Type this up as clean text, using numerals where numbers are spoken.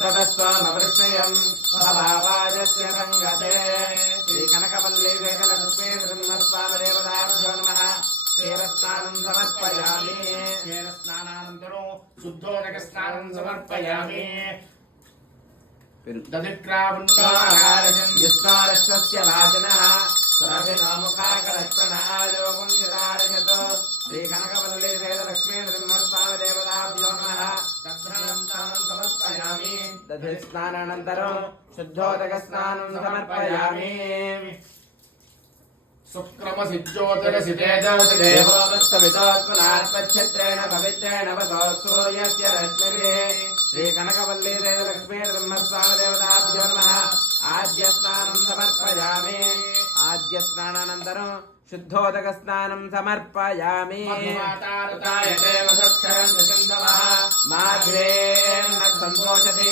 ततस्त्वामवृष्णयम् भवावाजस्य सङ्गते श्रीकनकवल्ली वेदलक्ष्मी नृसिंहस्वामदेवताभ्यो नमः क्षीरस्नानं समर्पयामि क्षीरस्नानानन्तरं शुद्धोदकस्नानं समर्पयामि दधिक्रावुण्डारस्य वाचनः सुरभिनामुखाकरक्षणायोगं यदारयतो श्रीकनकवल्ली वेदलक्ष्मी नृसिंहस्वामदेवताभ्यो नमः तद्धान्तानं समर्पयामि दधिस्नानानन्तरं शुद्धोदकस्नानं समर्पयामि सुक्रमसिज्योतिरसितेजोतिदेवोपस्तमितोत्मनात्मच्छत्रेण पवित्रेण वसो सूर्यस्य रश्मिभिः श्रीकनकवल्ली देवलक्ष्मी ब्रह्मस्वामदेवताभ्यो नमः आद्यस्नानं समर्पयामि आद्यस्नानानन्तरं शुद्धोदकस्नानं समर्पयामि माध्वेर्न सन्तोषते